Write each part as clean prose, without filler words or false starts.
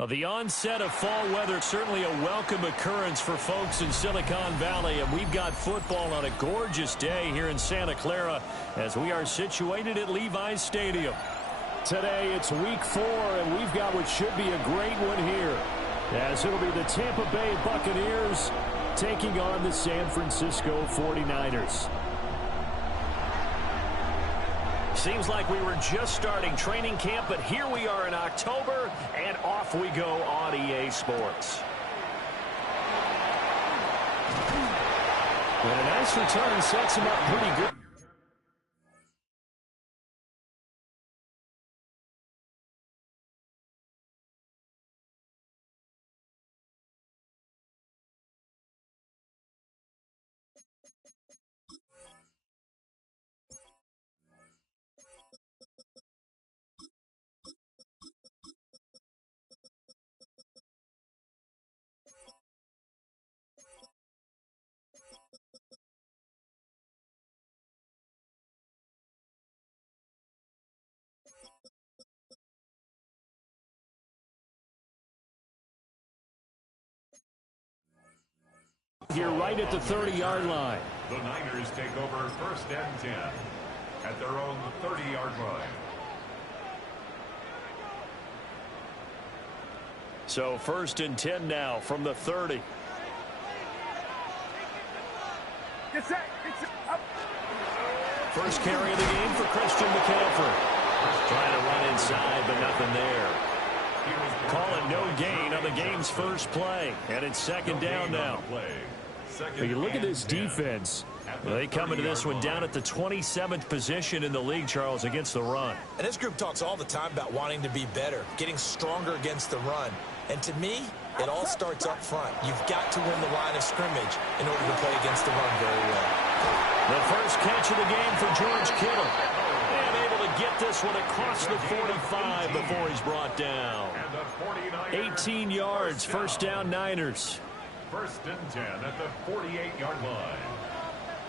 Well, the onset of fall weather, certainly a welcome occurrence for folks in Silicon Valley. And we've got football on a gorgeous day here in Santa Clara as we are situated at Levi's Stadium. Today, it's week 4, and we've got what should be a great one here, as it'll be the Tampa Bay Buccaneers taking on the San Francisco 49ers. Seems like we were just starting training camp, but here we are in October, and off we go on EA Sports. And a nice return sets him up pretty good. Here right at the 30-yard line. The Niners take over 1st and 10 at their own 30-yard line. So 1st and 10 now from the 30. First carry of the game for Christian McCaffrey. Trying to run inside, but nothing there. Call it no gain on the game's first play. And it's 2nd down now. You look at this defense. They come into this one down at the 27th position in the league, Charles, against the run. And this group talks all the time about wanting to be better, getting stronger against the run. And to me, it all starts up front. You've got to win the line of scrimmage in order to play against the run very well. The first catch of the game for George Kittle. And able to get this one across the 45 before he's brought down. 18 yards, 1st down Niners. 1st and 10 at the 48-yard line.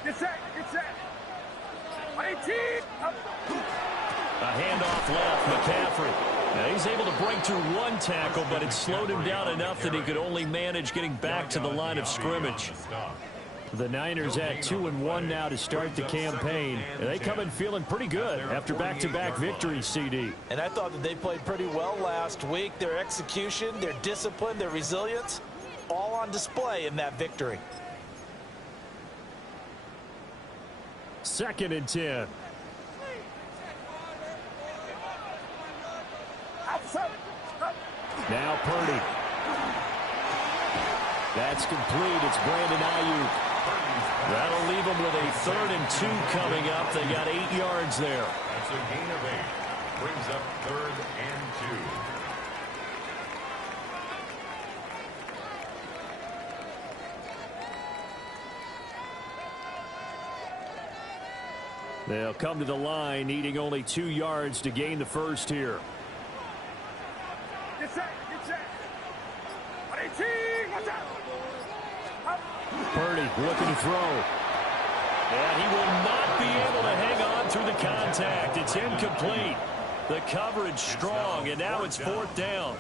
Get set. 18. A handoff left, McCaffrey. Now he's able to break through one tackle, but it slowed him down enough that he could only manage getting back to the line of scrimmage. The Niners at 2-1 now to start the campaign. And they come in feeling pretty good after back-to-back victories, CD. And I thought that they played pretty well last week. Their execution, their discipline, their resilience, all on display in that victory. 2nd and 10. Now Purdy. That's complete. It's Brandon Ayuk. That'll leave them with a 3rd and 2 coming up. They got 8 yards there. That's a gain of 8. Brings up 3rd and 2. They'll come to the line, needing only 2 yards to gain the first here. Get set. 18. Purdy looking to throw. And he will not be able to hang on through the contact. It's incomplete. The coverage strong, and now it's 4th down.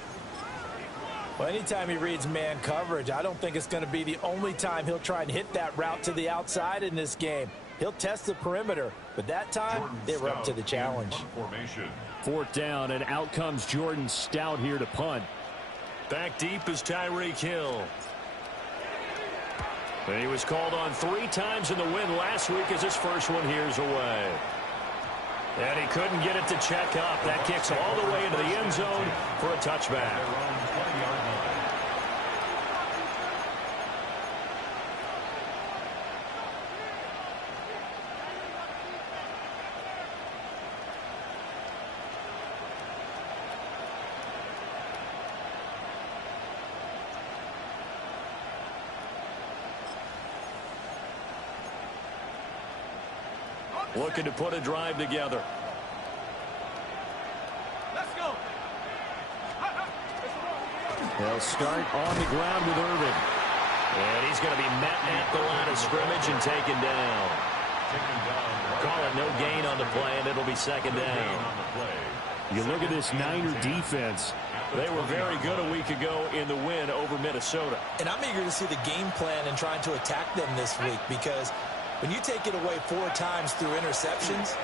Well, anytime he reads man coverage, I don't think it's going to be the only time he'll try and hit that route to the outside in this game. He'll test the perimeter, but that time they were up to the challenge. 4th down, and out comes Jordan Stout here to punt. Back deep is Tyreek Hill. And he was called on 3 times in the win last week as his first one here's away. And he couldn't get it to check up. That kicks all the way into the end zone for a touchback. Looking to put a drive together. Let's go. They'll start on the ground with Irvin. And he's going to be met at the line of scrimmage and taken down. Call it no gain on the play, and it'll be second down. You look at this Niner defense. They were very good a week ago in the win over Minnesota. And I'm eager to see the game plan and trying to attack them this week, because when you take it away 4 times through interceptions,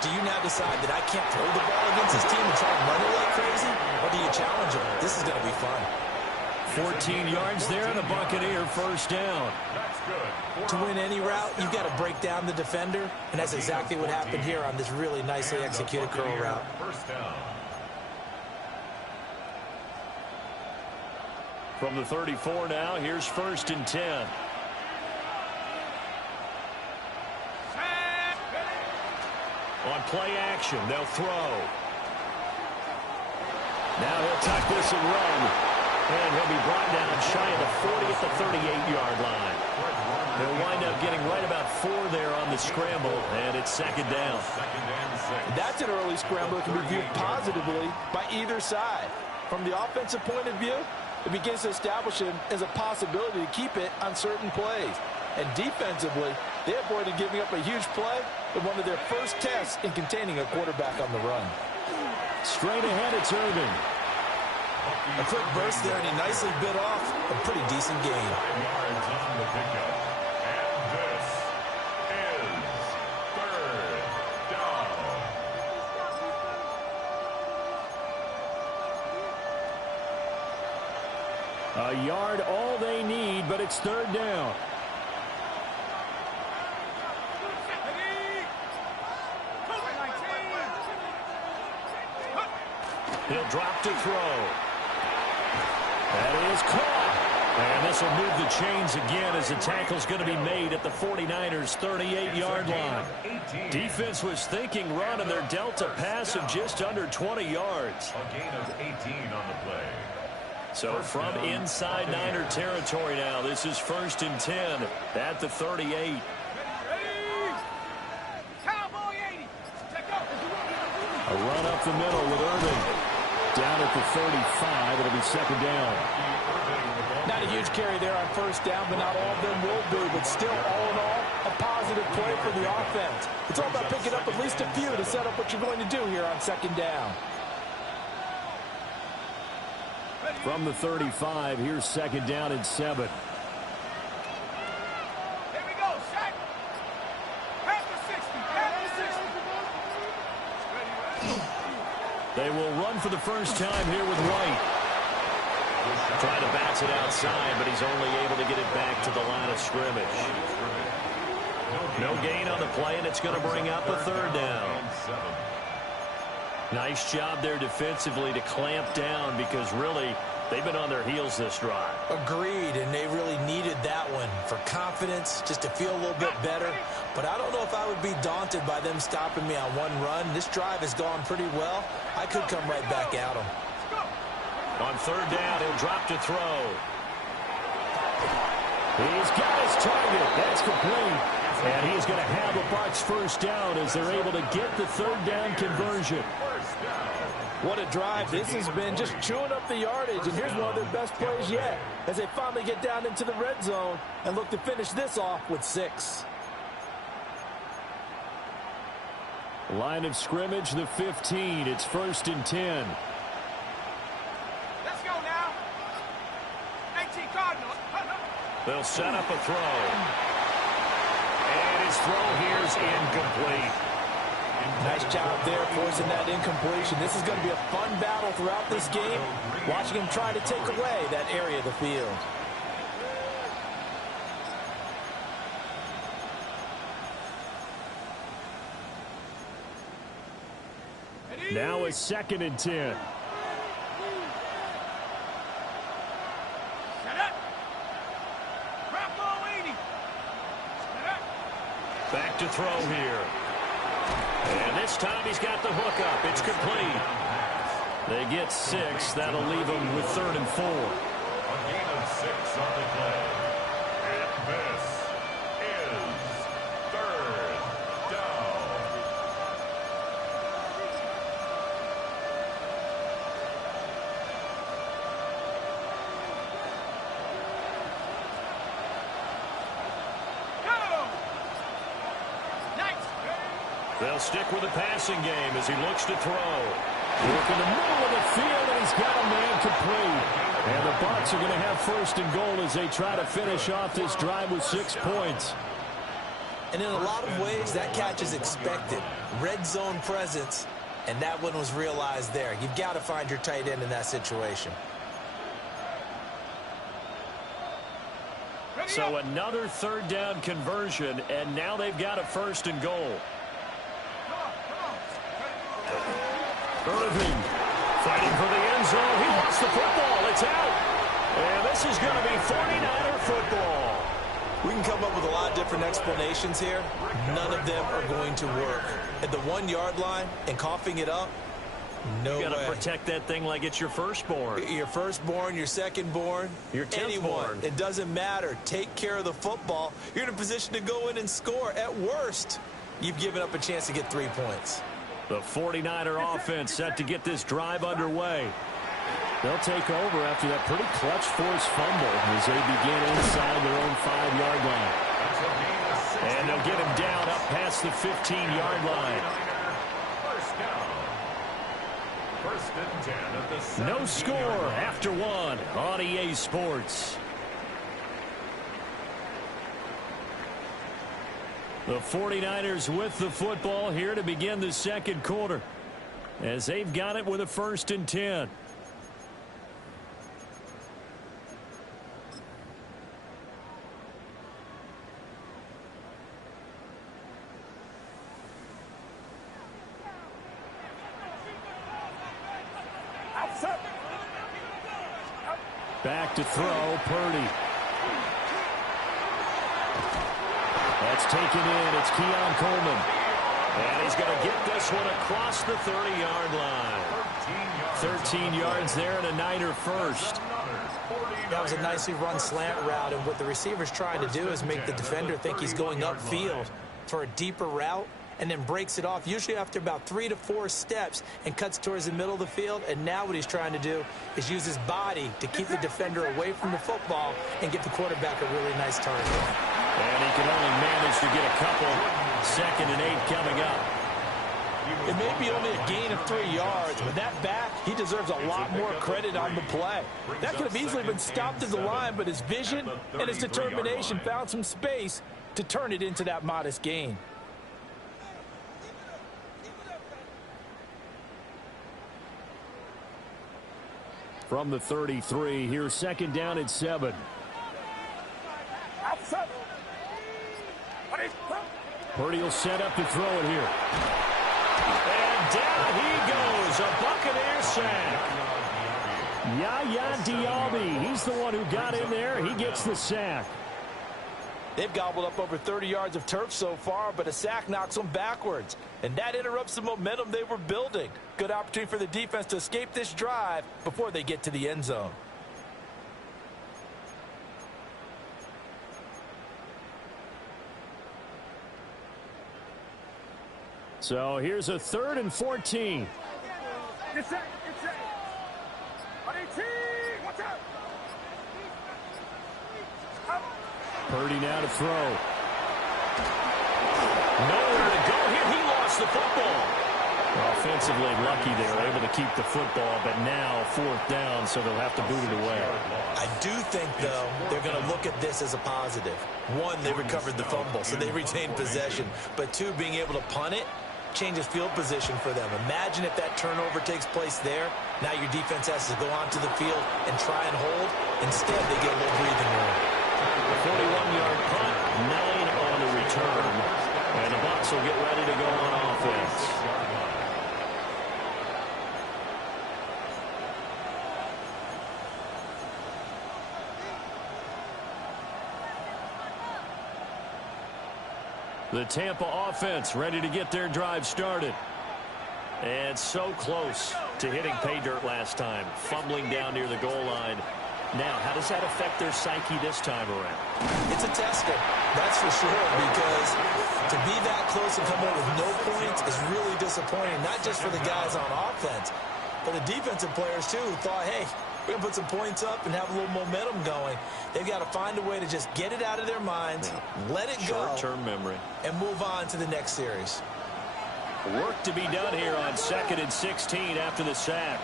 do you now decide that I can't throw the ball against this team and try and run it like crazy? Or do you challenge them? This is going to be fun. 14 yards there, and the Buccaneer first down. To win any route, you've got to break down the defender, and that's exactly what happened here on this really nicely executed curl route. First down. From the 34 now, here's 1st and 10. On play action, they'll throw. Now he'll tuck this and run. And he'll be brought down shy of the 40 at the 38-yard line. They'll wind up getting right about 4 there on the scramble, and it's second down. That's an early scramble that can be viewed positively by either side. From the offensive point of view, it begins to establish him as a possibility to keep it on certain plays. And defensively, they avoided giving up a huge play in one of their first tests in containing a quarterback on the run. Straight ahead, it's Irving. A quick burst there, and he nicely bit off a pretty decent gain. 5 yards on the pickup. And this is 3rd down. A yard all they need, but it's 3rd down. He'll drop to throw. That is caught. And this will move the chains again as the tackle's going to be made at the 49ers' 38-yard line. Defense was thinking run, and they're dealt a pass of just under 20 yards. A gain of 18 on the play. So from inside Niner territory now, this is 1st and 10 at the 38. A run up the middle with Irving. Down at the 35, it'll be second down. Not a huge carry there on 1st down, but not all of them will be. But still, all in all, a positive play for the offense. It's all about picking up at least a few to set up what you're going to do here on 2nd down. From the 35, here's 2nd down and 7. They will run for the first time here with White. Trying to bounce it outside, but he's only able to get it back to the line of scrimmage. No gain on the play, and it's going to bring up a 3rd down. Nice job there defensively to clamp down, because really they've been on their heels this drive. Agreed, and they really needed that one for confidence, just to feel a little bit better. But I don't know if I would be daunted by them stopping me on one run. This drive has gone pretty well. I could come right back at them. On 3rd down, he'll drop to throw. He's got his target. That's complete. And he's going to have a Bucs first down as they're able to get the 3rd down conversion. What a drive this has been, just chewing up the yardage. And here's one of their best plays yet as they finally get down into the red zone and look to finish this off with 6. Line of scrimmage, the 15. It's 1st and 10. Let's go now. 18 Cardinals. They'll set up a throw. And his throw here's incomplete. Nice job there forcing that incompletion. This is going to be a fun battle throughout this game, watching him try to take away that area of the field. Now it's 2nd and 10. Back to throw here. And this time he's got the hook up. It's complete. They get 6. That'll leave them with 3rd and 4. A gain of 6 on the play. And this is 3rd down. They'll stick with the passing game as he looks to throw. Look in the middle of the field, and he's got a man complete. And the Bucs are going to have first and goal as they try to finish off this drive with 6 points. And in a lot of ways, that catch is expected. Red zone presence, and that one was realized there. You've got to find your tight end in that situation. So another third down conversion, and now they've got a first and goal. Irving fighting for the end zone. He lost the football. It's out. And this is going to be 49er football. We can come up with a lot of different explanations here. None of them are going to work. At the 1-yard line and coughing it up, no way. You got to protect that thing like it's your firstborn. Your firstborn, your secondborn, your 10th anyone. born. It doesn't matter. Take care of the football. You're in a position to go in and score. At worst, you've given up a chance to get 3 points. The 49er offense set to get this drive underway. They'll take over after that pretty clutch force fumble as they begin inside their own 5-yard line. And they'll get him down up past the 15-yard line. No score after 1 on EA Sports. The 49ers with the football here to begin the second quarter as they've got it with a 1st and 10. Back to throw, Purdy. That's taken in. It's Keon Coleman. And he's going to get this one across the 30-yard line. 13 yards there and a Niner first. That was a nicely run slant route, and what the receiver's trying to do is make the defender think he's going upfield for a deeper route, and then breaks it off, usually after about 3 to 4 steps, and cuts towards the middle of the field. And now what he's trying to do is use his body to keep the defender away from the football and get the quarterback a really nice target. And he can only manage to get a couple. 2nd and 8 coming up. It may be only a gain of 3 yards, but that back, he deserves a lot more credit on the play. That could have easily been stopped at the line, but his vision and his determination found some space to turn it into that modest gain. From the 33, here's 2nd down and 7. Purdy will set up to throw it here. And down he goes, a Buccaneer sack. Yaya Diaby, he's the one who got in there. He gets the sack. They've gobbled up over 30 yards of turf so far, but a sack knocks them backwards. And that interrupts the momentum they were building. Good opportunity for the defense to escape this drive before they get to the end zone. So here's a 3rd and 14. Purdy now to throw. Nowhere to go here. He lost the football. Offensively lucky they were able to keep the football, but now 4th down, so they'll have to boot it away. I do think, though, they're going to look at this as a positive. 1, they recovered the fumble, so they retained possession. But 2, being able to punt it changes field position for them. Imagine if that turnover takes place there. Now your defense has to go onto the field and try and hold. Instead, they get a little breathing room. 41-yard punt, 9 on the return. And the Bucs will get ready to go on offense. The Tampa offense ready to get their drive started. And so close to hitting pay dirt last time. Fumbling down near the goal line. Now, how does that affect their psyche this time around? It's a tester, that's for sure, because to be that close and come away with no points is really disappointing, not just for the guys on offense, but the defensive players, too, who thought, hey, we're going to put some points up and have a little momentum going. They've got to find a way to just get it out of their minds, let it go, short-term memory, and move on to the next series. Work to be done here on 2nd and 16 after the sack.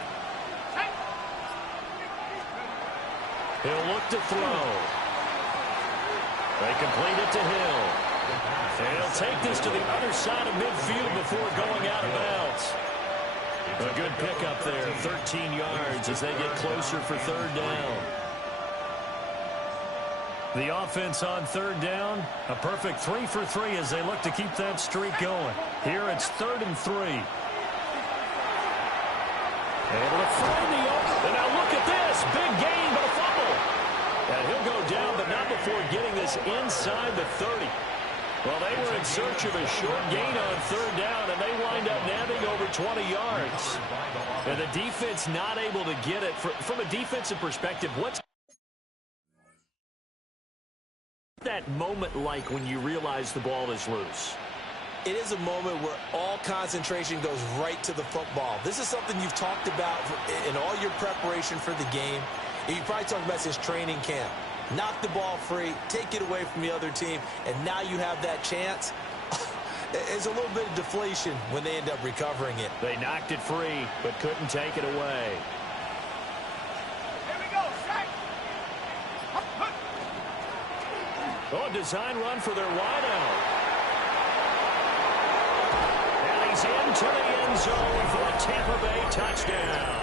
He'll look to throw. They complete it to Hill. And he'll take this to the other side of midfield before going out of bounds. A good pickup there, 13 yards as they get closer for 3rd down. The offense on 3rd down, a perfect 3 for 3 as they look to keep that streak going. Here it's 3rd and 3. Able to find the open. And now look at this. Big gain, but a fumble. And he'll go down, but not before getting this inside the 30. Well, they were in search of a short gain on 3rd down, and they wind up nabbing over 20 yards. And the defense not able to get it. From a defensive perspective, what's that moment like when you realize the ball is loose? It is a moment where all concentration goes right to the football. This is something you've talked about in all your preparation for the game. And you probably talked about since training camp. Knock the ball free, take it away from the other team, and now you have that chance. It's a little bit of deflation when they end up recovering it. They knocked it free, but couldn't take it away. Here we go, sack. Oh, a design run for their wideout. And he's into the end zone for a Tampa Bay touchdown.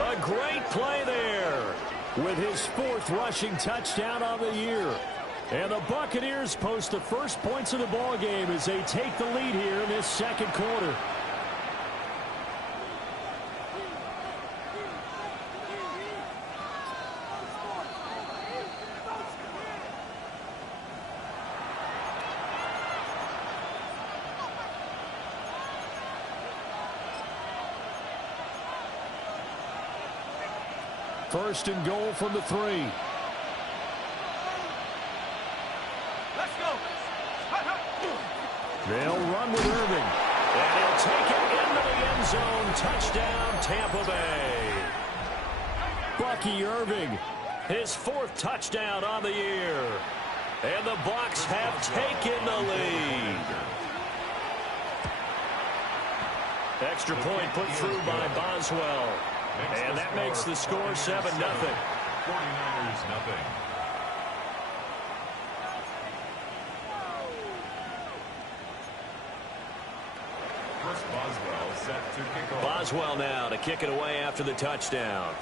A great play there with his 4th rushing touchdown on the year. And the Buccaneers post the first points of the ball game as they take the lead here in this 2nd quarter. First and goal from the 3. Let's go. They'll run with Irving. And he'll take it into the end zone. Touchdown, Tampa Bay. Bucky Irving, his 4th touchdown on the year. And the Bucs have taken the lead. Extra point put through by Boswell. And that makes the score 7-0. 49ers nothing. First Boswell set to kick off. Boswell now to kick it away after the touchdown.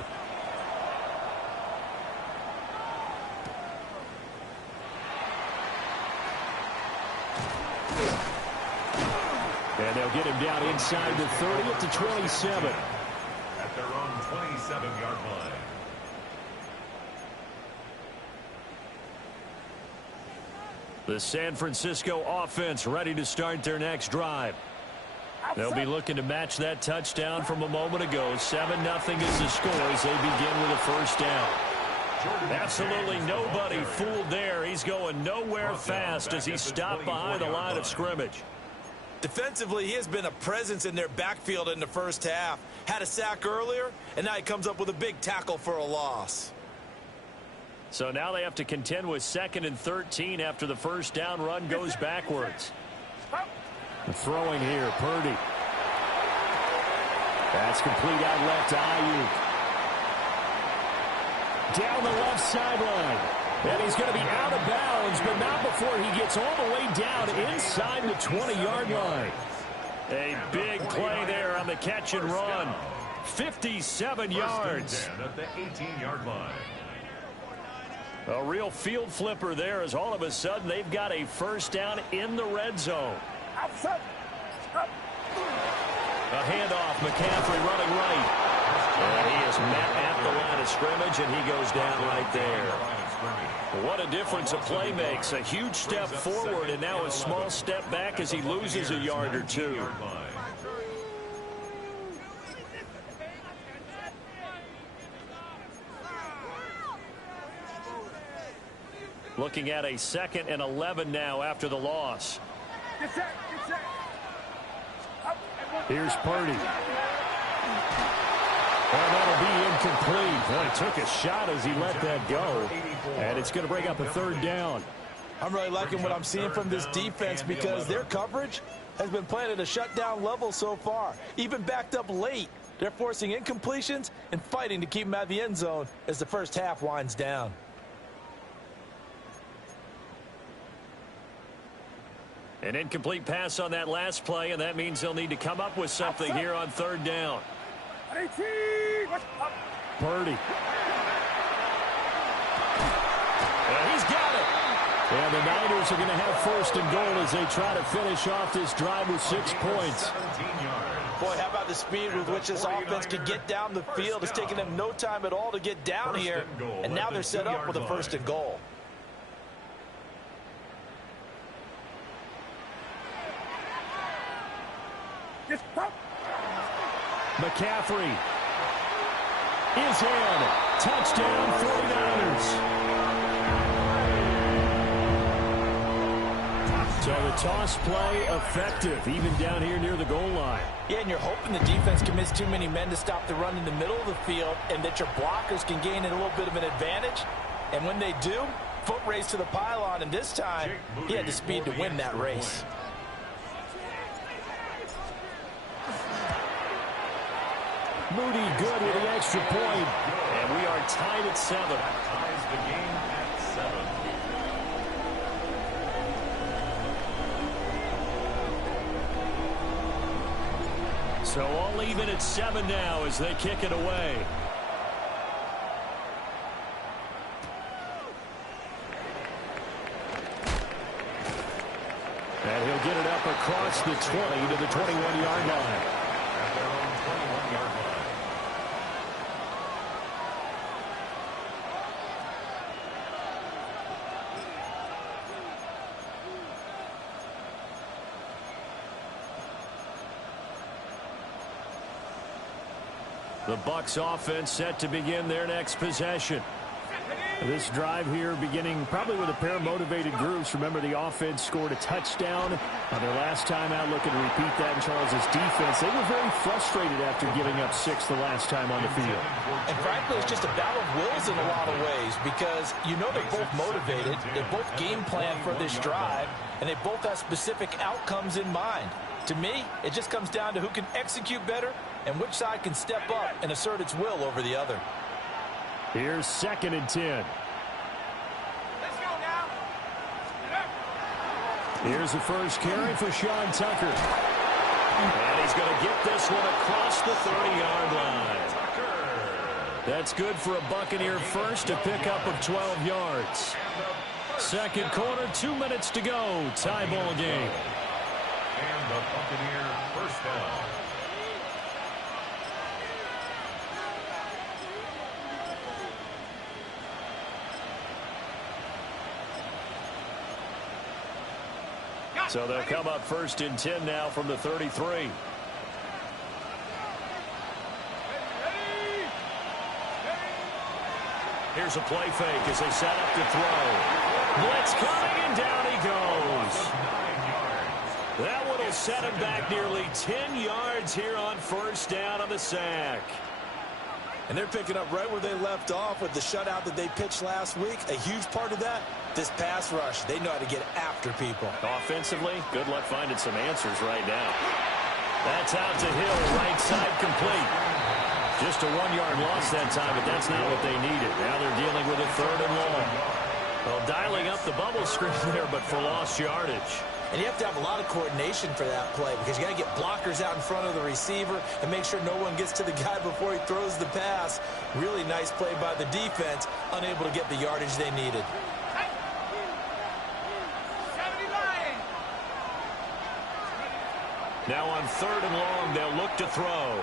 And they'll get him down inside the 30 up to 27. At their own 27-yard line. The San Francisco offense ready to start their next drive. They'll be looking to match that touchdown from a moment ago. 7-0 is the score as they begin with a first down. Absolutely nobody fooled there. He's going nowhere fast as he stopped behind the line of scrimmage. Defensively, he has been a presence in their backfield in the first half. Had a sack earlier, and now he comes up with a big tackle for a loss. So now they have to contend with 2nd and 13 after the first down run goes backwards. Throwing here, Purdy. That's complete out left to Ayuk. Down the left sideline. And he's going to be out of bounds, but not before he gets all the way down inside the 20-yard line. A big play there on the catch and run. 57 yards. At the 18-yard line. A real field flipper there as all of a sudden they've got a first down in the red zone. A handoff, McCaffrey running right. And he is met at the line of scrimmage, and he goes down right there. What a difference a play makes. A huge step forward and now a small step back as he loses a yard or two. Looking at a 2nd and 11 now after the loss. Here's Purdy. Well, that'll be incomplete. Well, he took a shot as he let that go. And it's going to bring up a 3rd down. I'm really liking what I'm seeing from this defense because their coverage has been playing at a shutdown level so far, even backed up late. They're forcing incompletions and fighting to keep them out of the end zone as the first half winds down. An incomplete pass on that last play, and that means they'll need to come up with something here on third down. Purdy. And he's got it. And the Niners are going to have first and goal as they try to finish off this drive with 6 points. Boy, how about the speed with which this offense can get down the field? It's taken them no time at all to get down here, and now they're set up with a first and goal. McCaffrey is in. Touchdown, 49ers. So the toss play effective, even down here near the goal line. Yeah, and you're hoping the defense commits too many men to stop the run in the middle of the field and that your blockers can gain a little bit of an advantage. And when they do, foot race to the pylon, and this time he had the speed to win that race. Moody good with the extra point. And we are tied at 7. Ties the game at 7. So all even at 7 now as they kick it away. And he'll get it up across the 20 to the 21-yard line. At their own 21-yard line. The Bucs offense set to begin their next possession. This drive here beginning probably with a pair of motivated groups. Remember, the offense scored a touchdown on their last time out, looking to repeat that in Charles's defense. They were very frustrated after giving up 6 the last time on the field. And frankly, it's just a battle of wills in a lot of ways because you know they're both motivated, they're both game planned for this drive, and they both have specific outcomes in mind. To me, it just comes down to who can execute better and which side can step up and assert its will over the other. Here's 2nd and 10. Let's go now. Here's the first carry for Sean Tucker. And he's going to get this one across the 30-yard line. That's good for a Buccaneer first, a pickup of 12 yards. Second quarter, 2 minutes to go. Tie ball game. And the Buccaneer first down. So they'll come up 1st and 10 now from the 33. Here's a play fake as they set up to throw. Blitz coming, and down he goes. That one will set him back nearly 10 yards here on first down on the sack. And they're picking up right where they left off with the shutout that they pitched last week. A huge part of that, this pass rush. They know how to get after people. Offensively, good luck finding some answers right now. That's out to Hill, right side complete. Just a 1-yard loss that time, but that's not what they needed. Now they're dealing with a 3rd and long. Well, dialing up the bubble screen there, but for lost yardage. And you have to have a lot of coordination for that play because you got to get blockers out in front of the receiver and make sure no one gets to the guy before he throws the pass. Really nice play by the defense, unable to get the yardage they needed. Now on 3rd and long, they'll look to throw.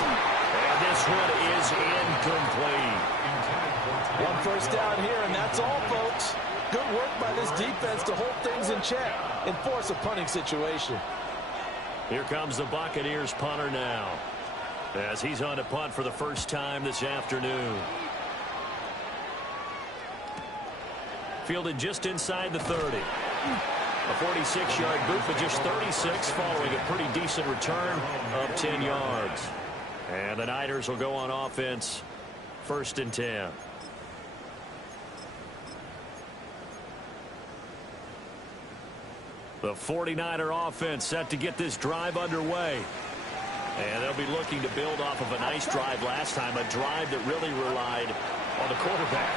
And this one is incomplete. 1 first down here, and that's all, folks. Good work by this defense to hold things in check and force a punting situation. Here comes the Buccaneers punter now as he's on to punt for the first time this afternoon. Fielded just inside the 30. A 46-yard boot, but just 36 following a pretty decent return of 10 yards. And the Niners will go on offense 1st and 10. The 49er offense set to get this drive underway. And they'll be looking to build off of a nice drive last time, a drive that really relied on the quarterback.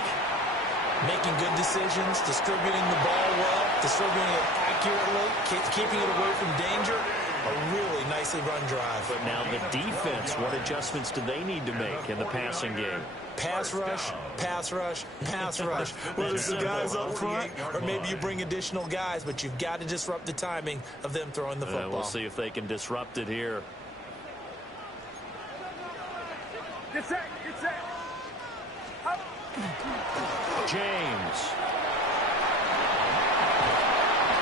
Making good decisions, distributing the ball well, distributing it accurately, keeping it away from danger. A really nicely run drive. But now the defense, what adjustments do they need to make in the passing game? Pass rush, pass rush, pass rush. Whether it's the guys up front or maybe you bring additional guys, but you've got to disrupt the timing of them throwing the football. We'll see if they can disrupt it here. Get set, get set. Up. James.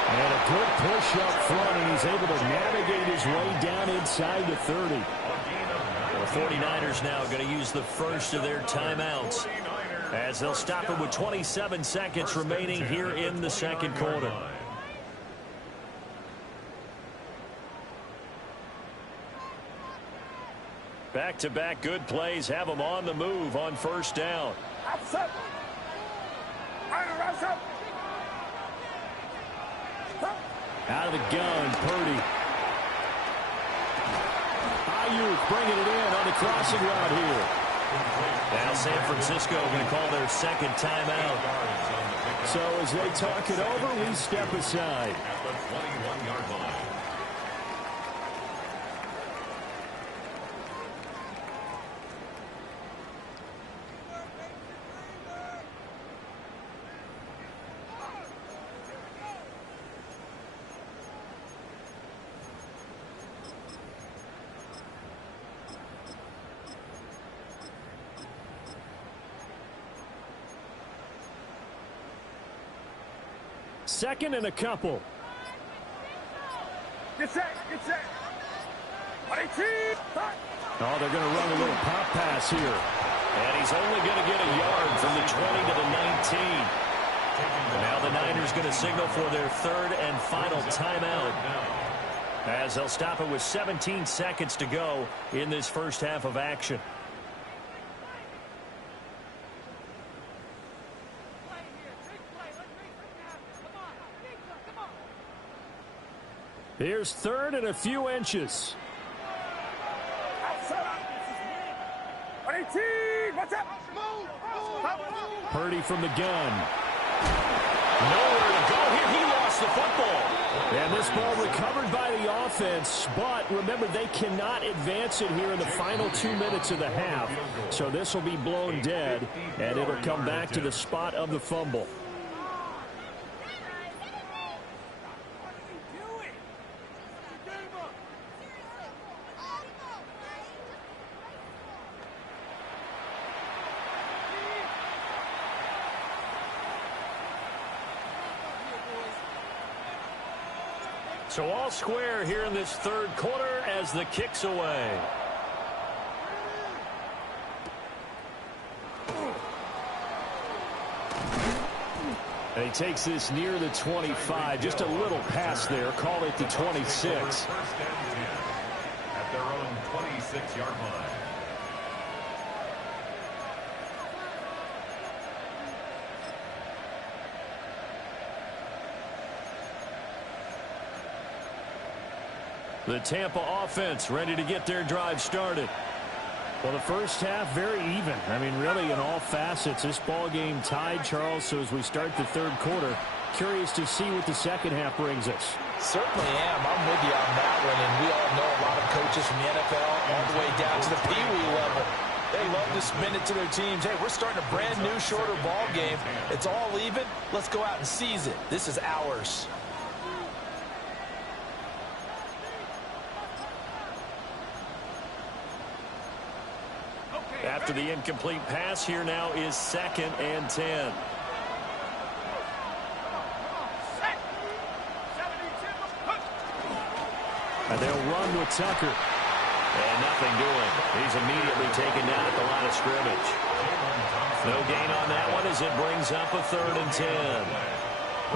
And a good push up front, and he's able to navigate his way down inside the 30. The 49ers now going to use the first of their timeouts as they'll stop it with 27 seconds remaining here in the second quarter. Back-to-back good plays have them on the move on first down. Out of the gun, Purdy. Ayuk bringing it in on the crossing route here. Now San Francisco going to call their second timeout. So as they talk it over, we step aside. At the 21-yard line. Second and a couple. Get set, get set. 18. Oh, they're going to run a little pop pass here. And he's only going to get a yard from the 20 to the 19. Now the Niners going to signal for their third and final timeout, as they'll stop it with 17 seconds to go in this first half of action. Here's third and a few inches. 18. What's up? Purdy from the gun. Nowhere to go here. He lost the football. And this ball recovered by the offense, but remember, they cannot advance it here in the final 2 minutes of the half. So this will be blown dead, and it'll come back to the spot of the fumble. So all square here in this third quarter as the kick's away. And he takes this near the 25. Just a little pass there. Call it the 26. First and 10 at their own 26-yard line. The Tampa offense ready to get their drive started. Well, the first half very even. I mean, really in all facets. This ball game tied, Charles. So as we start the third quarter, curious to see what the second half brings us. Certainly am. I'm with you on that one. And we all know a lot of coaches from the NFL all the way down to the Pee Wee level. They love to spin it to their teams. Hey, we're starting a brand new, shorter ball game. It's all even. Let's go out and seize it. This is ours. After the incomplete pass, here now is second and 10. And they'll run with Tucker. And nothing doing. He's immediately taken down at the line of scrimmage. No gain on that one as it brings up a third and 10.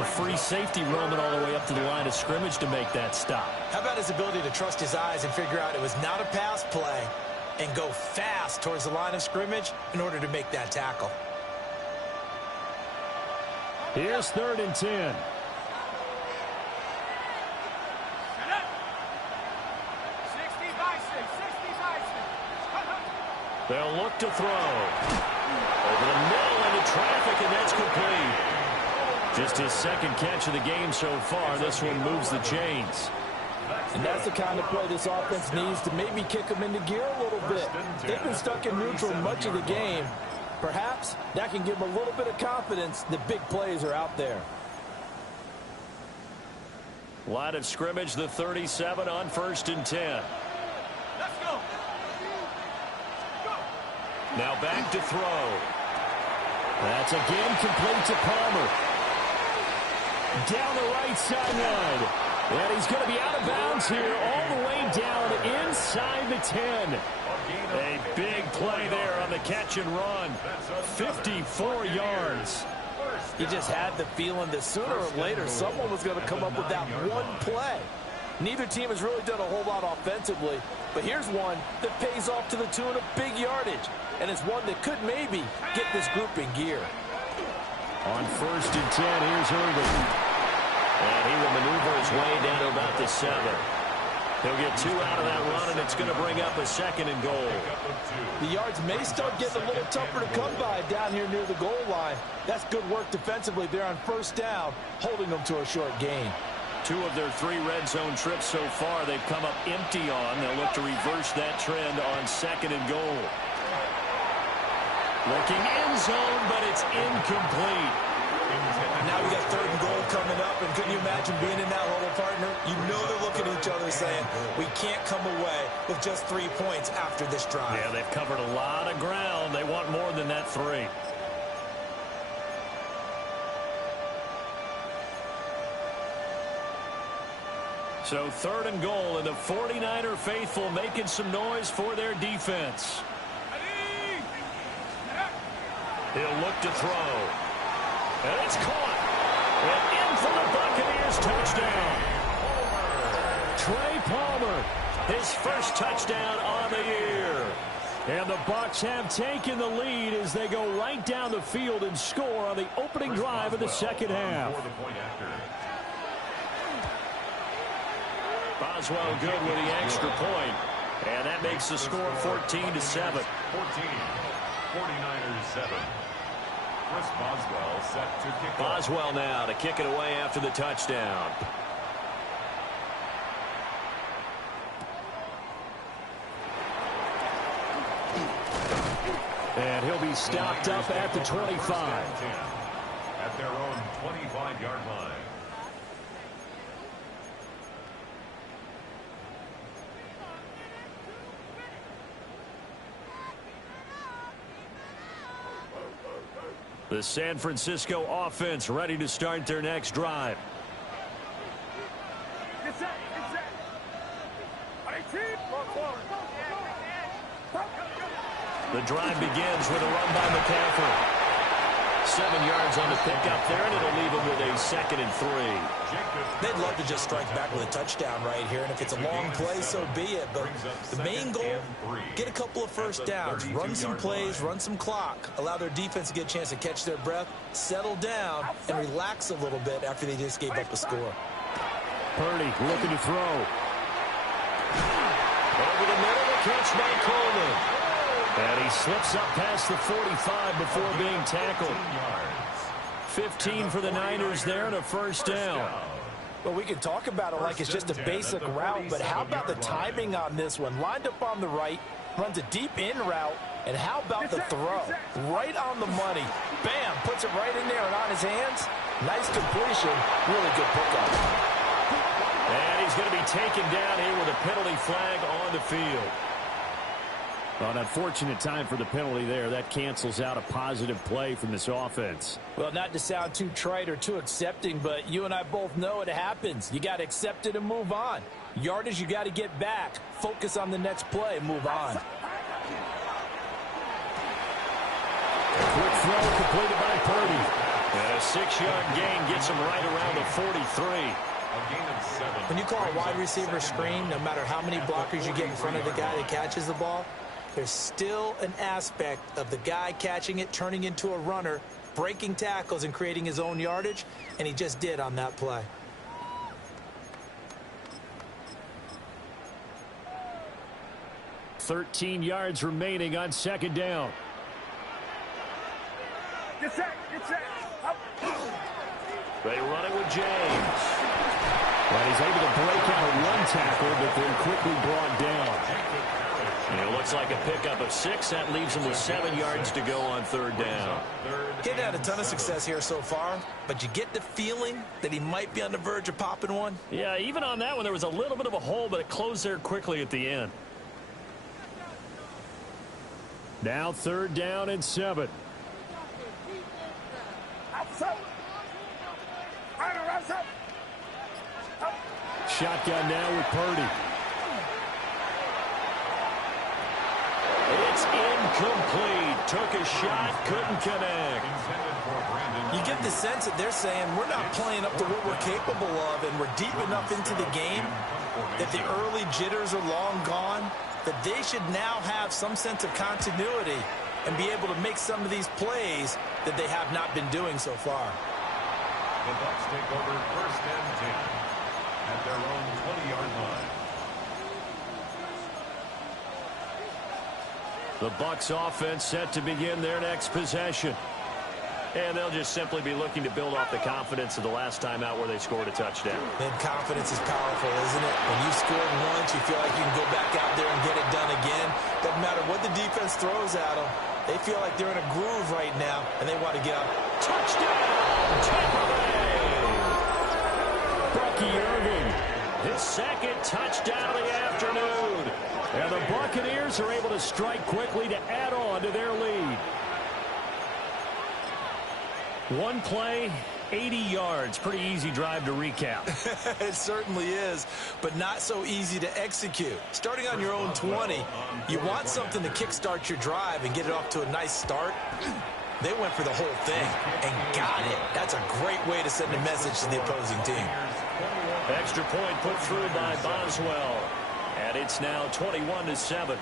A free safety roaming all the way up to the line of scrimmage to make that stop. How about his ability to trust his eyes and figure out it was not a pass play and go fast towards the line of scrimmage in order to make that tackle. Here's third and 10. They'll look to throw. Over the middle into traffic, and that's complete. Just his second catch of the game so far. This one moves the chains. And that's the kind of play this offense needs to maybe kick them into gear a little bit. They've been stuck in neutral much of the game. Perhaps that can give them a little bit of confidence that big plays are out there. Line of scrimmage, the 37 on 1st and 10. Let's go. Now back to throw. That's again complete to Palmer. Down the right sideline. And he's going to be out of bounds here all the way down inside the 10. A big play there on the catch and run. 54 yards. You just had the feeling that sooner or later someone was going to come up with that one play. Neither team has really done a whole lot offensively, but here's one that pays off to the tune of big yardage, and it's one that could maybe get this group in gear. On 1st and 10, here's Irvin. And he will maneuver his way down to about the 7. He'll get 2 out of that run, and it's going to bring up a 2nd and goal. The yards may start getting a little tougher to come by down here near the goal line. That's good work defensively there on 1st down, holding them to a short gain. 2 of their 3 red zone trips so far they've come up empty on. They'll look to reverse that trend on 2nd and goal. Looking end zone, but it's incomplete. Now we got 3rd and goal coming up, and couldn't you imagine being in that huddle, partner? You know they're looking at each other saying, we can't come away with just 3 points after this drive. Yeah, they've covered a lot of ground. They want more than that 3. So 3rd and goal, and the 49er faithful making some noise for their defense. He'll look to throw. And it's caught. And in for the Buccaneers touchdown. Trey Palmer, his first touchdown on the year. And the Bucs have taken the lead as they go right down the field and score on the opening drive of the 2nd half. Boswell good with the extra point. And that makes the score 14-7. 14. 49ers 7. Chris Boswell set to kick off. Boswell now to kick it away after the touchdown. And he'll be stopped up at the 25. At their own 25-yard line. The San Francisco offense ready to start their next drive. Get set. Get set. 18. The drive begins with a run by McCaffrey. 7 yards on the pickup there, and it'll leave him with a 2nd and 3. They'd love to just strike back with a touchdown right here, and if it's a long play, so be it. But the main goal, get a couple of 1st downs, run some plays, run some clock, allow their defense to get a chance to catch their breath, settle down, and relax a little bit after they just gave up a score. Purdy looking to throw. Over the middle, the catch by Coleman. And he slips up past the 45 before being tackled. 15 for the Niners there and a 1st down. Well, we can talk about it like it's just a basic route, but how about the timing on this one? Lined up on the right, runs a deep in route, and how about the throw? Right on the money. Bam, puts it right in there and on his hands. Nice completion, really good pickup. And he's going to be taken down here with a penalty flag on the field. An unfortunate time for the penalty there. That cancels out a positive play from this offense. Well, not to sound too trite or too accepting, but you and I both know it happens. You got to accept it and move on. Yardage, you got to get back. Focus on the next play. Move on. Quick throw completed by Purdy. And a 6-yard gain gets him right around the 43. When you call a wide receiver screen, no matter how many blockers you get in front of the guy that catches the ball, there's still an aspect of the guy catching it, turning into a runner, breaking tackles and creating his own yardage, and he just did on that play. 13 yards remaining on second down. Get set. Up. They run it with James. And he's able to break out one tackle, but then quickly brought down. And it looks like a pickup of 6. That leaves him with 7 yards to go on third down. He's had a ton of success here so far, but you get the feeling that he might be on the verge of popping one. Yeah, even on that one, there was a little bit of a hole, but it closed there quickly at the end. Now 3rd down and 7. Shotgun now with Purdy. It's incomplete. Took a shot, couldn't connect. You get the sense that they're saying we're not playing up to what we're capable of, and we're deep enough into the game that the early jitters are long gone, that they should now have some sense of continuity and be able to make some of these plays that they have not been doing so far. The Bucs take over 1st and 10 at their own 20-yard line. The Bucs offense set to begin their next possession. And they'll just simply be looking to build off the confidence of the last time out where they scored a touchdown. And confidence is powerful, isn't it? When you've scored once, you feel like you can go back out there and get it done again. Doesn't matter what the defense throws at them. They feel like they're in a groove right now, and they want to get out. Touchdown! Tampa Bay! Bucky Irving, his 2nd touchdown of the afternoon. And the Buccaneers are able to strike quickly to add on to their lead. One play, 80 yards. Pretty easy drive to recap. It certainly is, but not so easy to execute. Starting on your own 20, you want something to kickstart your drive and get it off to a nice start. They went for the whole thing and got it. That's a great way to send a message to the opposing team. Extra point put through by Boswell. And it's now 21-7.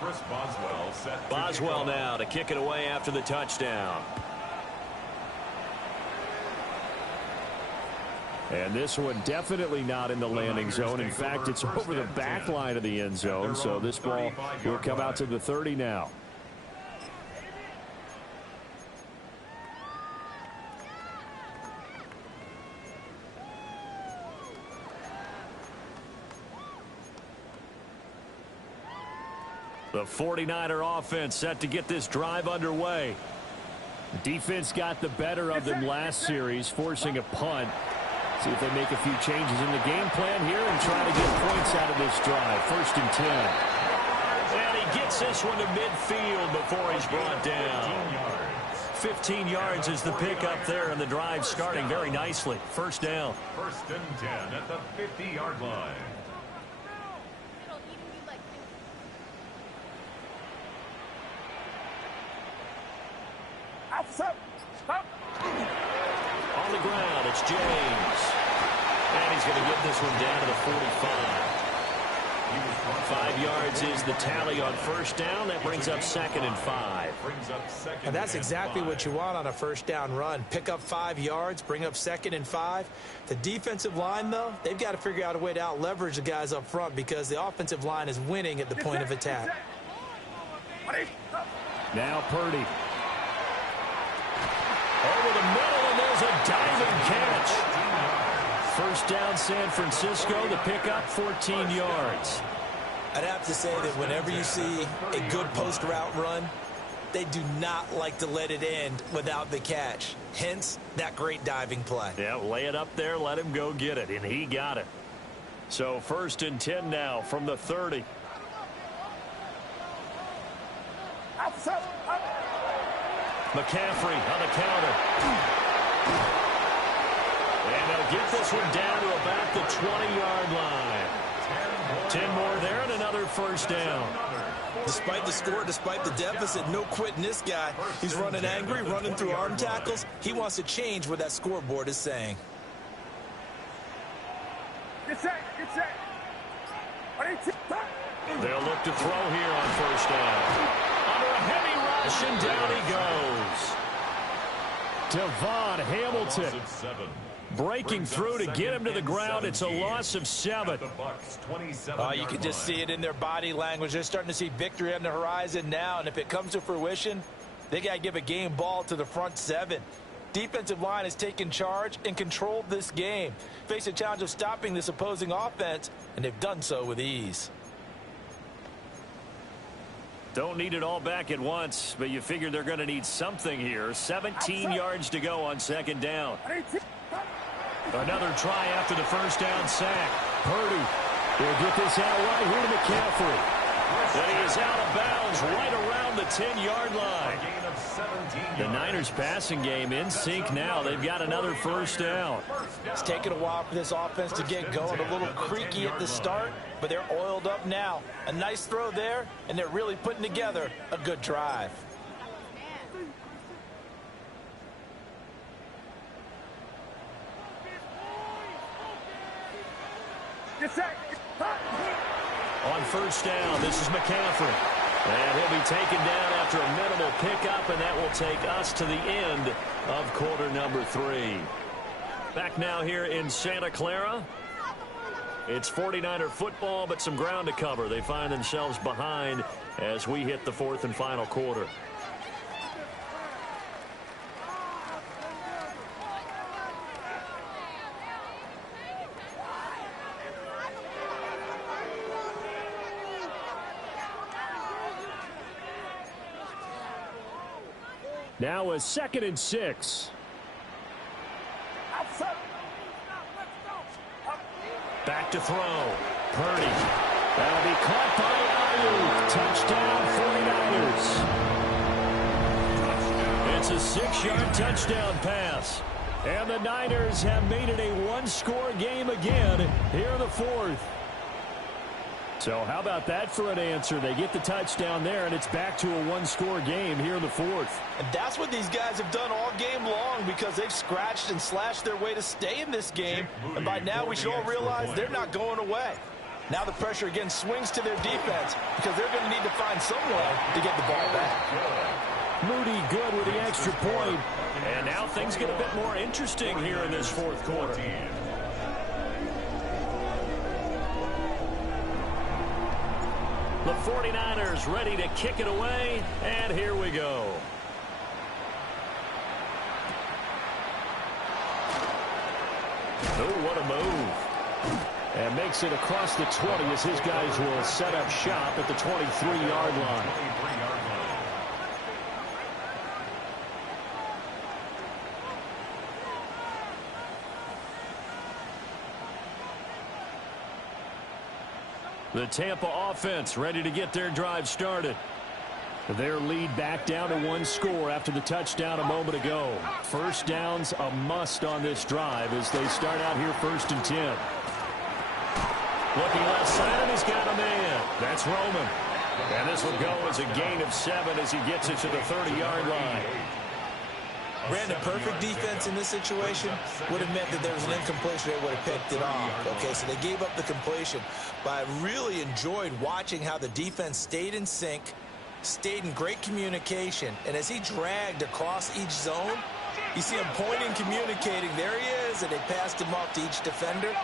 Chris Boswell set. Boswell now to kick it away after the touchdown. And this one definitely not in the landing zone. In fact, it's over the back line of the end zone. So this ball will come out to the 30 now. The 49er offense set to get this drive underway. Defense got the better of them last series, forcing a punt. See if they make a few changes in the game plan here and try to get points out of this drive. 1st and 10. And he gets this one to midfield before he's brought down. 15 yards is the pickup there, and the drive starting very nicely. 1st down. 1st and 10 at the 50-yard line. On the ground, it's James. And he's going to get this one down to the 45. 5 yards is the tally on 1st down. That brings up 2nd and 5. And that's exactly what you want on a 1st down run. Pick up 5 yards, bring up 2nd and 5. The defensive line, though, they've got to figure out a way to out-leverage the guys up front because the offensive line is winning at the point of attack. Now Purdy. Over the middle, and there's a diving catch. 1st down, San Francisco. The pickup, 14 yards. I'd have to say that whenever you see a good post route run, they do not like to let it end without the catch. Hence, that great diving play. Yeah, lay it up there, let him go get it, and he got it. So 1st and 10 now from the 30. McCaffrey on the counter. And they'll get this one down to about the 20-yard line. 10 more there and another 1st down. Despite the score, despite the deficit, no quitting this guy. He's running angry, running through arm tackles. He wants to change what that scoreboard is saying. Get set. They'll look to throw here on 1st down. Under a heavy rush, and down he goes. Devon Hamilton. breaking through to get him to the ground. It's a loss of 7. You can just see it in their body language. They're starting to see victory on the horizon now, and if it comes to fruition, they got to give a game ball to the front 7. Defensive line has taken charge and controlled this game. Face a challenge of stopping this opposing offense, and they've done so with ease. Don't need it all back at once, but you figure they're going to need something here. 17 yards to go on second down. Another try after the first down sack. Purdy will get this out right here to McCaffrey. And he is out of bounds right around the 10-yard line. The Niners passing game in sync now. They've got another first down. It's taken a while for this offense to get going. A little creaky at the start, but they're oiled up now. A nice throw there, and they're really putting together a good drive. On first down, this is McCaffrey. And he'll be taken down after a minimal pickup, and that will take us to the end of quarter number 3. Back now here in Santa Clara. It's 49er football, but some ground to cover. They find themselves behind as we hit the 4th and final quarter. Now a 2nd and 6. Back to throw. Purdy. That'll be caught by Ayuk. Touchdown 49ers. It's a 6-yard touchdown pass. And the Niners have made it a one-score game again here in the 4th. So how about that for an answer? They get the touchdown there, and it's back to a one-score game here in the 4th. And that's what these guys have done all game long, because they've scratched and slashed their way to stay in this game. And by now we should all realize they're not going away. Now the pressure again swings to their defense, because they're going to need to find some way to get the ball back. Moody good with the extra point. And now things get a bit more interesting here in this 4th quarter. The 49ers ready to kick it away, and here we go. Oh, what a move. And makes it across the 20 as his guys will set up shop at the 23-yard line. The Tampa offense ready to get their drive started. Their lead back down to 1 score after the touchdown a moment ago. First down's a must on this drive as they start out here 1st and 10. Looking left side, and he's got a man. That's Roman. And this will go as a gain of 7 as he gets it to the 30-yard line. Brandon, perfect defense in this situation would have meant that there was an incompletion. They would have picked it off. Okay, so they gave up the completion. But I really enjoyed watching how the defense stayed in sync, stayed in great communication. And as he dragged across each zone, you see him pointing, communicating. There he is, and they passed him off to each defender.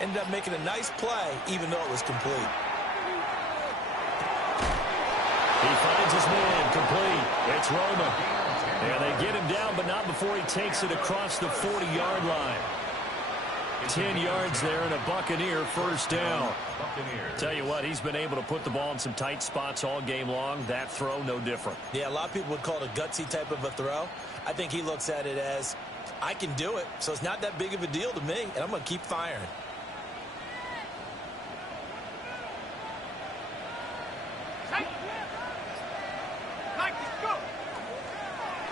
Ended up making a nice play, even though it was complete. He finds his man complete. It's Roman. And they get him down, but not before he takes it across the 40-yard line. 10 yards there and a Buccaneer first down. Tell you what, he's been able to put the ball in some tight spots all game long. That throw, no different. Yeah, a lot of people would call it a gutsy type of a throw. I think he looks at it as, I can do it, so it's not that big of a deal to me, and I'm going to keep firing.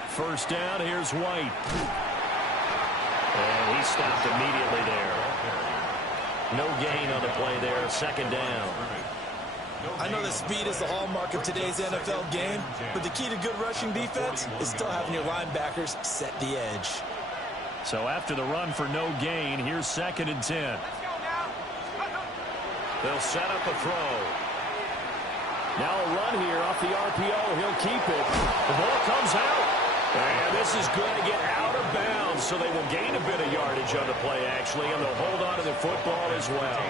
First down, here's White. And he stopped immediately there. No gain on the play there, 2nd down. I know that speed is the hallmark of today's NFL game, but the key to good rushing defense is still having your linebackers set the edge. So after the run for no gain, here's 2nd and 10. They'll set up a throw. Now a run here off the RPO. He'll keep it. The ball comes out. And this is going to get out of bounds, so they will gain a bit of yardage on the play, actually, and they'll hold on to the football as well.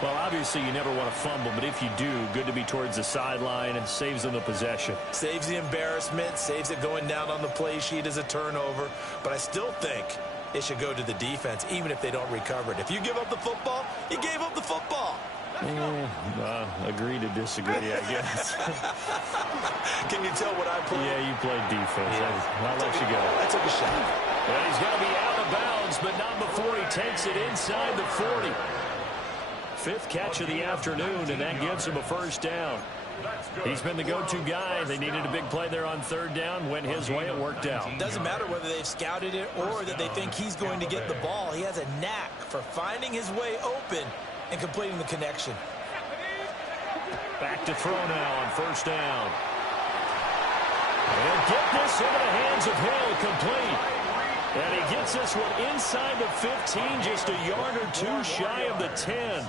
Well, obviously, you never want to fumble, but if you do, good to be towards the sideline and saves them the possession. Saves the embarrassment, saves it going down on the play sheet as a turnover, but I still think it should go to the defense, even if they don't recover it. If you give up the football, you gave up the football. Agree to disagree, I guess. Can you tell what I played? Yeah, you played defense. Yeah. I'll let you go. I took a shot. Well, he's going to be out of bounds, but not before he takes it inside the 40. Fifth catch of the afternoon, and that gives him a first down. He's been the go-to guy. They needed a big play there on third down. Went his way. It worked out. Doesn't matter whether they've scouted it or that they think he's going to get the ball. He has a knack for finding his way open and completing the connection. Back to throw now on first down. And get this into the hands of Hill, complete. And he gets this one inside the 15, just a yard or two shy of the 10.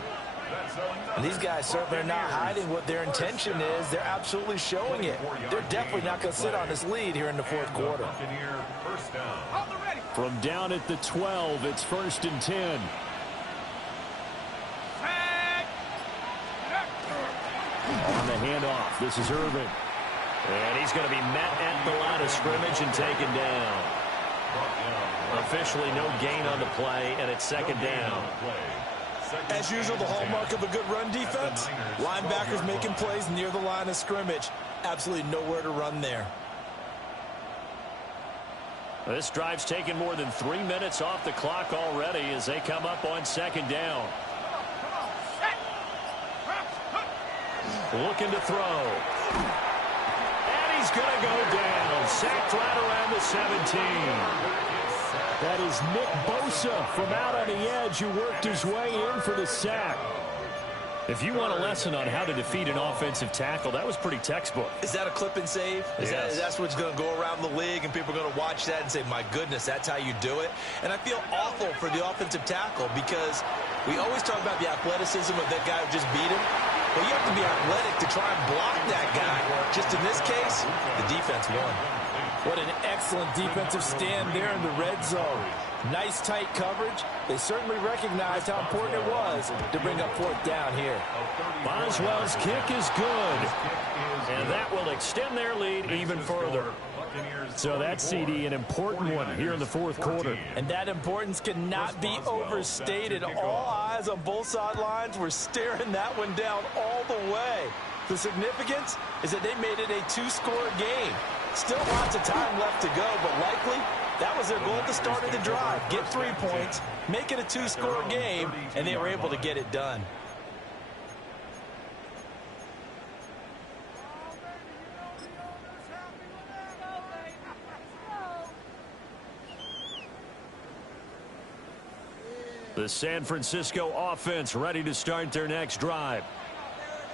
And these guys certainly are not hiding what their intention is. They're absolutely showing it. They're definitely not going to sit on this lead here in the fourth quarter. From down at the 12, it's 1st and 10. On the handoff, this is Irvin. And he's going to be met at the line of scrimmage and taken down. Officially no gain on the play, and it's second down. As usual, the hallmark of a good run defense, linebackers making plays near the line of scrimmage. Absolutely nowhere to run there. This drive's taken more than 3 minutes off the clock already as they come up on second down. Looking to throw. And he's going to go down. Sacked right around the 17. That is Nick Bosa from out on the edge who worked his way in for the sack. If you want a lesson on how to defeat an offensive tackle, that was pretty textbook. Is that a clip and save? That's what's going to go around the league, and people are going to watch that and say, my goodness, that's how you do it? And I feel awful for the offensive tackle because we always talk about the athleticism of that guy who just beat him. But you have to be athletic to try and block that guy. Just in this case, the defense won. What an excellent defensive stand there in the red zone. Nice tight coverage. They certainly recognized how important it was to bring up fourth down here. Boswell's kick is good. And that will extend their lead even further. So that's, CD, an important one here in the fourth quarter. And that importance cannot be overstated. All eyes on both sidelines were staring that one down all the way. The significance is that they made it a two-score game. Still lots of time left to go, but likely that was their goal at the start of the drive. Get 3 points, make it a two-score game, and they were able to get it done. The San Francisco offense ready to start their next drive.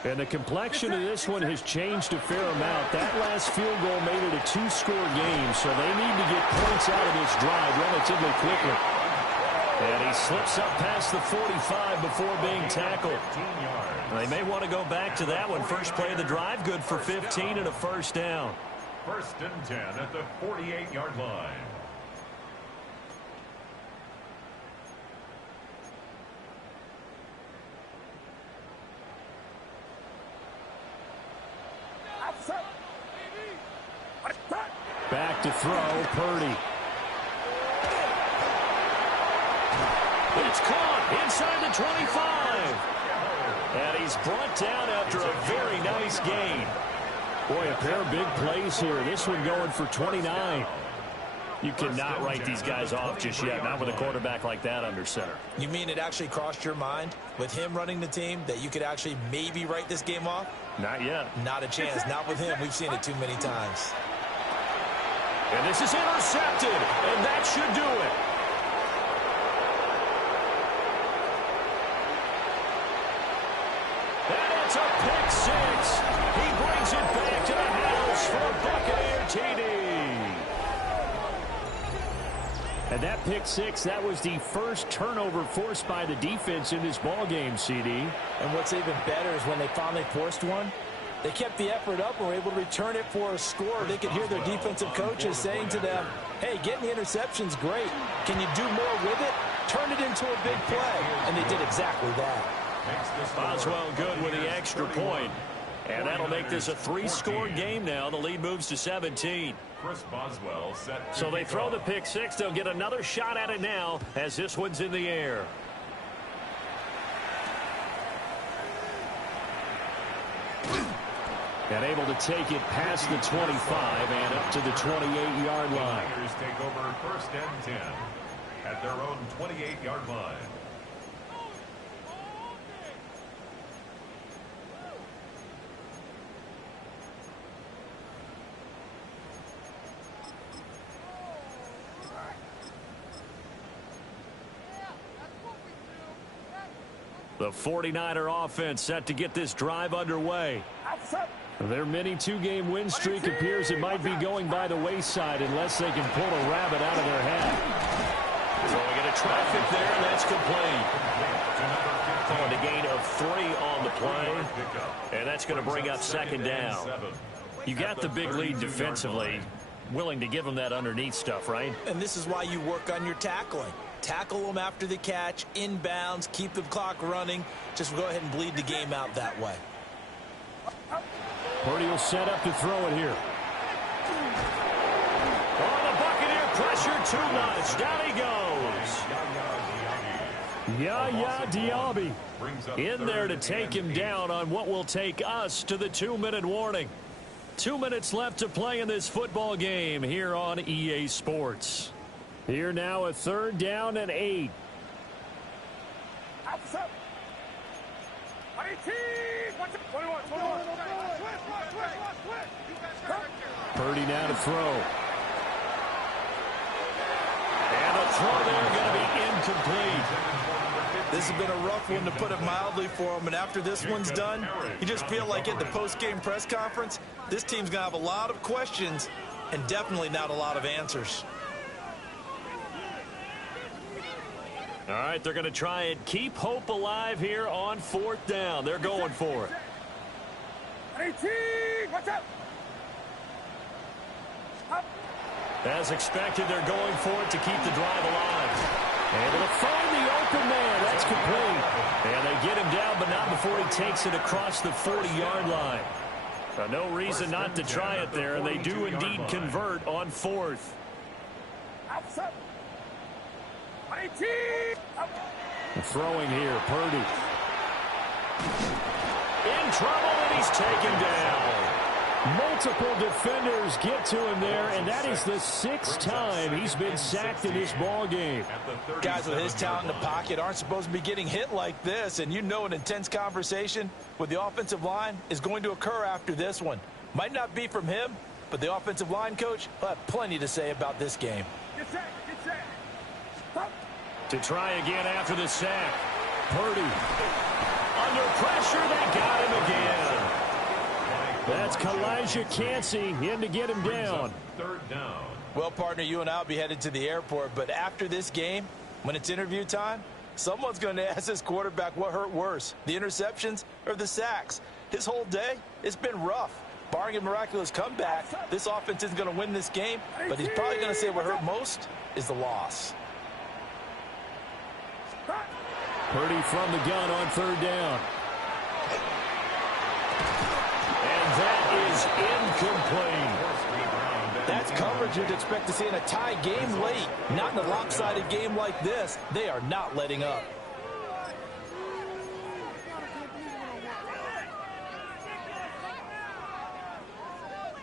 And the complexion of this one has changed a fair amount. That last field goal made it a two-score game, so they need to get points out of this drive relatively quickly. And he slips up past the 45 before being tackled. They may want to go back to that one. First play of the drive, good for 15 and a first down. 1st and 10 at the 48-yard line. Back to throw, Purdy. It's caught inside the 25. And he's brought down after a very nice gain. Boy, a pair of big plays here. This one going for 29. You cannot write these guys off just yet, not with a quarterback like that under center. You mean it actually crossed your mind with him running the team that you could actually maybe write this game off? Not yet. Not a chance. Not with him. We've seen it too many times. And this is intercepted, and that should do it. And it's a pick six. He brings it back to the house for Buccaneer TD. And that pick six, that was the first turnover forced by the defense in this ballgame, CD. And what's even better is when they finally forced one, They kept the effort up and were able to return it for a score. They could hear their defensive coaches saying to them, hey, getting the interception's great. Can you do more with it? Turn it into a big play. And they did exactly that. Boswell good with the extra point. And that'll make this a 3-score game now. The lead moves to 17. So they throw the pick six. They'll get another shot at it now as this one's in the air. And able to take it past the 25 and up to the 28-yard line. The Niners take over 1st and 10 at their own 28-yard line. The 49er offense set to get this drive underway. Their mini 2-game win streak appears it might be going by the wayside unless they can pull a rabbit out of their hat. Throwing into traffic there, and that's complete. On the gain of 3 on the play, and that's going to bring up 2nd down. You got the big lead defensively, willing to give them that underneath stuff, right? And this is why you work on your tackling. Tackle them after the catch, inbounds, keep the clock running. Just go ahead and bleed the game out that way. Purdy will set up to throw it here. Oh, the Buccaneer pressure too much. Down he goes. Yaya Diaby In there to take him down on what will take us to the 2-minute warning. 2 minutes left to play in this football game here on EA Sports. Here now, a 3rd down and 8. Purdy now to throw. And a throw there going to be incomplete. This has been a rough one, to put it mildly, for him. And after this one's done, you just feel like at the post-game press conference, this team's going to have a lot of questions and definitely not a lot of answers. All right, they're going to try and keep hope alive here on 4th down. They're going for it. As expected, they're going for it to keep the drive alive. Able to find the open man. That's complete. And they get him down, but not before he takes it across the 40-yard line. No reason not to try it there, and they do indeed convert on 4th. Throwing here, Purdy. In trouble, and he's taken down. Multiple defenders get to him there, and that is the 6th time he's been sacked in this ball game. Guys with his talent in the pocket aren't supposed to be getting hit like this, and you know an intense conversation with the offensive line is going to occur after this one. Might not be from him, but the offensive line coach will have plenty to say about this game. To try again after the sack. Purdy. Under pressure, they got him again. That's Kalijah Cansey in to get him down. 3rd down. Well, partner, you and I will be headed to the airport, but after this game, when it's interview time, someone's going to ask this quarterback what hurt worse, the interceptions or the sacks. His whole day, it's been rough. Barring a miraculous comeback, this offense isn't going to win this game, but he's probably going to say what hurt most is the loss. Purdy from the gun on 3rd down. And that is incomplete. That's coverage you'd expect to see in a tie game late. Not in a lopsided game like this. They are not letting up.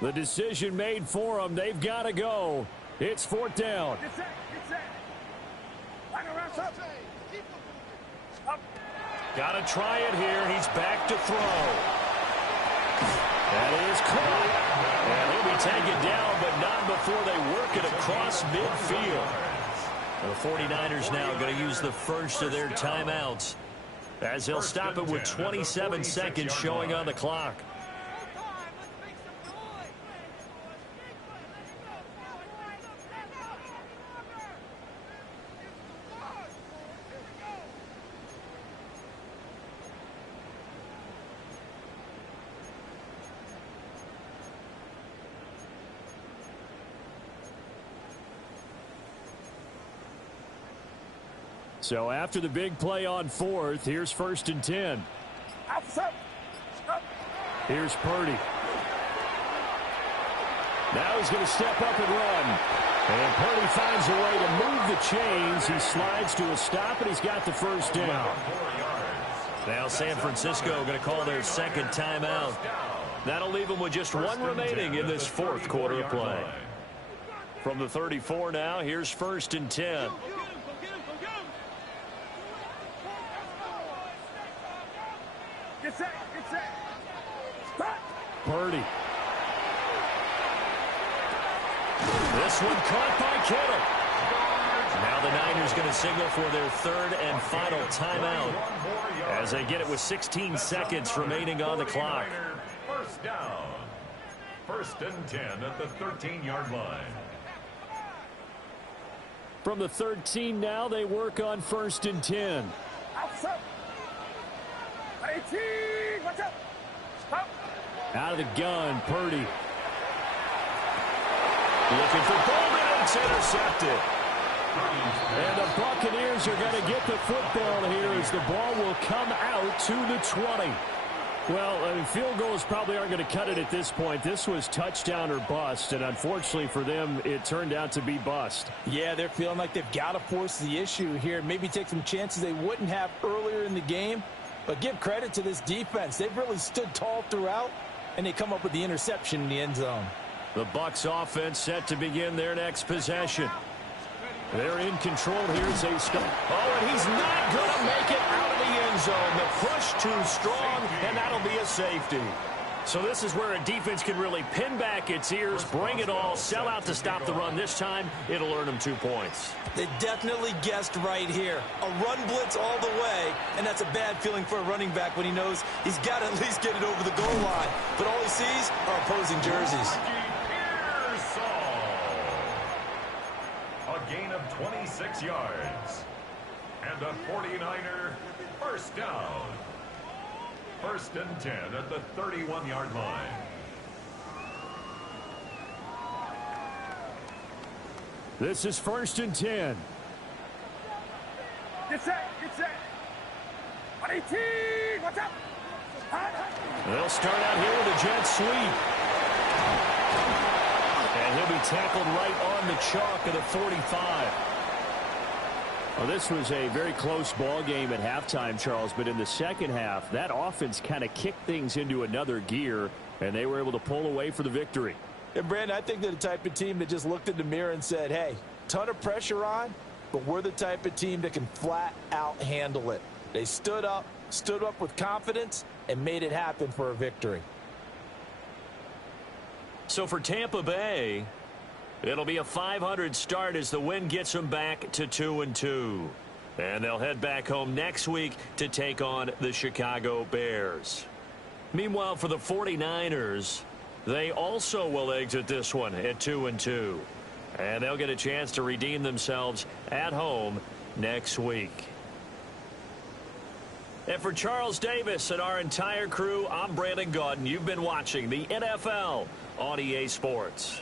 The decision made for them. They've got to go. It's 4th down. Got to try it here. He's back to throw. That is caught. And he'll be taken down, but not before they work it across midfield. The 49ers now going to use the first of their timeouts, as they'll stop it with 27 seconds showing on the clock. So after the big play on 4th, here's 1st and 10. Here's Purdy. Now he's going to step up and run. And Purdy finds a way to move the chains. He slides to a stop, and he's got the first down. Now San Francisco going to call their second timeout. That'll leave them with just one remaining in this 4th quarter of play. From the 34 now, here's 1st and 10. Get set. Stop. Purdy. This one caught by Kittle. Now the Niners going to signal for their 3rd and final timeout as they get it with 16 seconds remaining on the clock. First down. 1st and 10 at the 13-yard line. From the 13 now, they work on 1st and 10. Outside. 18. Watch out. Stop. Out of the gun, Purdy. Looking for Bowman, and it's intercepted. And the Buccaneers are going to get the football here as the ball will come out to the 20. Well, I mean, field goals probably aren't going to cut it at this point. This was touchdown or bust, and unfortunately for them, it turned out to be bust. Yeah, they're feeling like they've got to force the issue here. Maybe take some chances they wouldn't have earlier in the game. But give credit to this defense. They've really stood tall throughout, and they come up with the interception in the end zone. The Bucs offense set to begin their next possession. They're in control here as they start. Oh, and he's not going to make it out of the end zone. The push too strong, and that'll be a safety. So this is where a defense can really pin back its ears, bring it all, sell out to stop the run. This time, it'll earn them 2 points. They definitely guessed right here. A run blitz all the way, and that's a bad feeling for a running back when he knows he's got to at least get it over the goal line. But all he sees are opposing jerseys. A gain of 26 yards. And a 49er first down. 1st and 10 at the 31-yard line. This is 1st and 10. Get set. 18. Watch out. They'll start out here with a jet sweep. And he'll be tackled right on the chalk of the 45. Well, this was a very close ball game at halftime, Charles, but in the second half, that offense kind of kicked things into another gear, and they were able to pull away for the victory. And, Brandon, I think they're the type of team that just looked in the mirror and said, hey, ton of pressure on, but we're the type of team that can flat out handle it. They stood up with confidence, and made it happen for a victory. So for Tampa Bay, it'll be a .500 start as the win gets them back to 2-2. And they'll head back home next week to take on the Chicago Bears. Meanwhile, for the 49ers, they also will exit this one at 2-2. And they'll get a chance to redeem themselves at home next week. And for Charles Davis and our entire crew, I'm Brandon Gaudin. You've been watching the NFL on EA Sports.